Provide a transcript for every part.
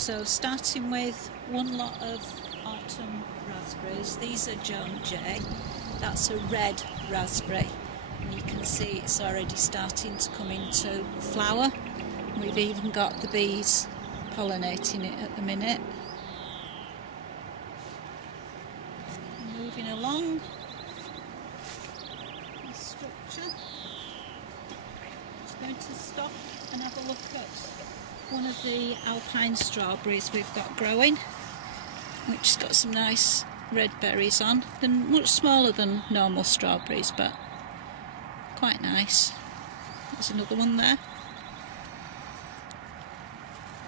So starting with one lot of autumn raspberries. These are Joan J. That's a red raspberry, and you can see it's already starting to come into flower. We've even got the bees pollinating it at the minute. Moving along the structure. Just going to stop and have a look at one of the alpine strawberries we've got growing, which has got some nice red berries on. They're much smaller than normal strawberries, but quite nice. There's another one there.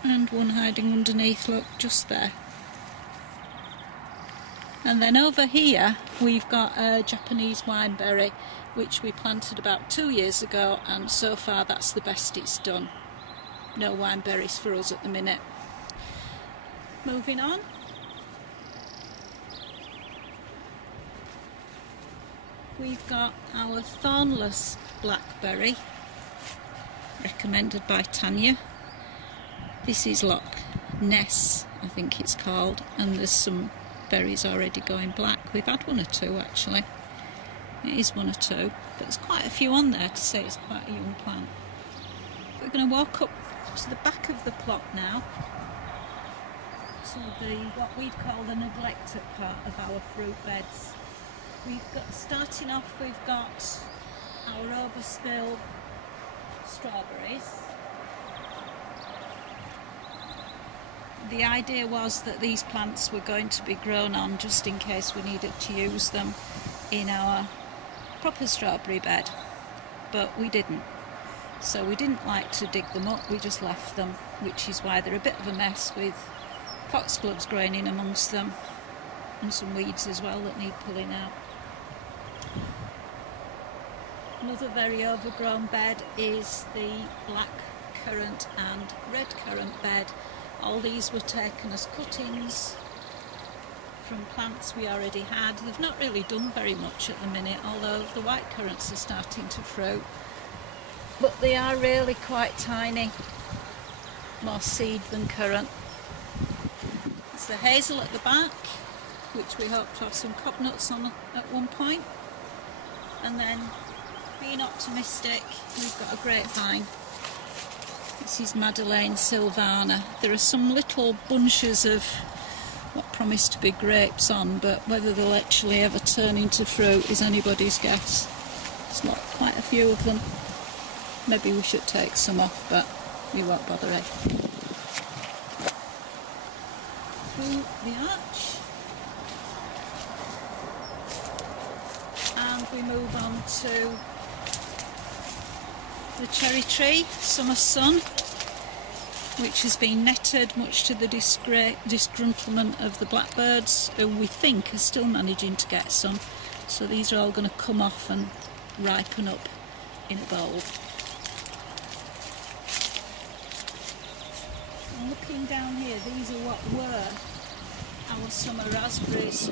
And one hiding underneath, look, just there. And then over here we've got a Japanese wineberry, which we planted about 2 years ago, and so far that's the best it's done. No wineberries for us at the minute. Moving on. We've got our thornless blackberry, recommended by Tanya. This is Loch Ness, I think it's called, and there's some berries already going black. We've had one or two actually. It is one or two, but there's quite a few on there to say it's quite a young plant. We're going to walk up to the back of the plot now, to what we'd call the neglected part of our fruit beds. Starting off, we've got our overspill strawberries. The idea was that these plants were going to be grown on just in case we needed to use them in our proper strawberry bed, but we didn't. So we didn't like to dig them up, we just left them, which is why they're a bit of a mess, with foxgloves growing in amongst them and some weeds as well that need pulling out. Another very overgrown bed is the black currant and red currant bed. All these were taken as cuttings from plants we already had. They've not really done very much at the minute, although the white currants are starting to fruit. But they are really quite tiny, more seed than currant. It's the hazel at the back, which we hope to have some cob nuts on at one point. And then, being optimistic, we've got a grapevine. This is Madeleine Sylvana. There are some little bunches of what promise to be grapes on, but whether they'll actually ever turn into fruit is anybody's guess. There's not quite a few of them. Maybe we should take some off, but we won't bother. Through the arch, and we move on to the cherry tree, Summer Sun, which has been netted, much to the disgruntlement of the blackbirds, who we think are still managing to get some. So these are all going to come off and ripen up in a bowl. And looking down here, these are what were our summer raspberries.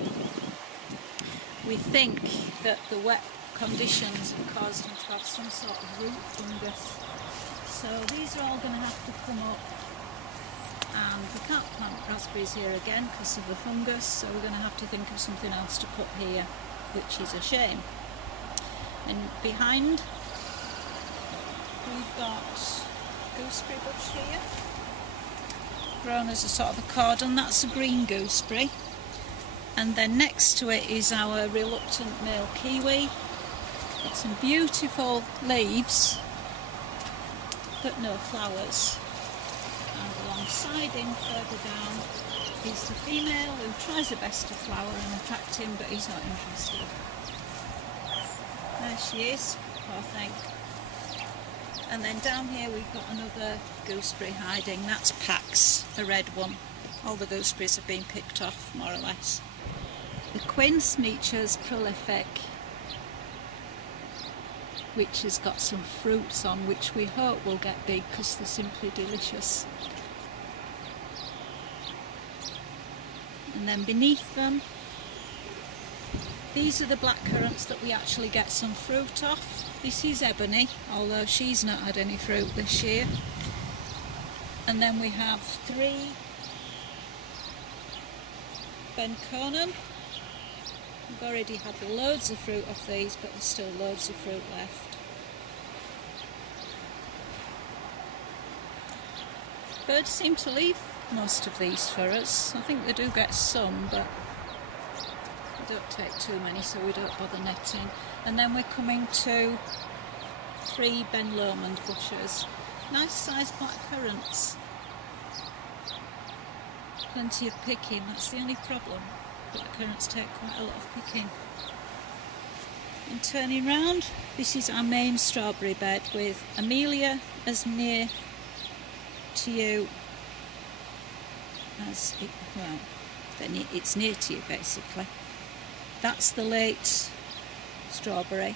We think that the wet conditions have caused them to have some sort of root fungus. So these are all going to have to come up, and we can't plant raspberries here again because of the fungus, so we're going to have to think of something else to put here, which is a shame. And behind we've got gooseberry bush here, grown as a sort of a cordon. That's a green gooseberry. And then next to it is our reluctant male kiwi. Got some beautiful leaves, but no flowers. And alongside him, further down, is the female who tries her best to flower and attract him, but he's not interested. There she is, poor thing. And then down here we've got another gooseberry hiding. That's Pax, a red one. All the gooseberries have been picked off, more or less. The quince, Nietzsche's prolific, which has got some fruits on, which we hope will get big because they're simply delicious. And then beneath them, these are the black currants that we actually get some fruit off. This is Ebony, although she's not had any fruit this year. And then we have 3 Benconum. We've already had loads of fruit off these, but there's still loads of fruit left. Birds seem to leave most of these for us. I think they do get some, but we don't take too many, so we don't bother netting. And then we're coming to 3 Ben Lomond bushes. Nice sized black currants. Plenty of picking, that's the only problem. Black currants take quite a lot of picking. And turning round, this is our main strawberry bed with Amelia as near to you as it, well, then it's near to you basically. That's the late strawberry,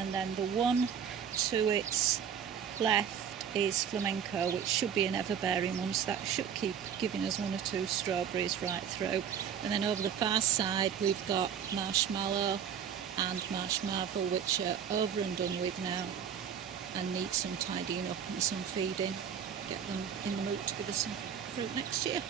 and then the one to its left is flamenco, which should be an ever-bearing one, so that should keep giving us 1 or 2 strawberries right through. And then over the far side we've got marshmallow and marshmallow, which are over and done with now and need some tidying up and some feeding. Get them in the mood to give us some fruit next year.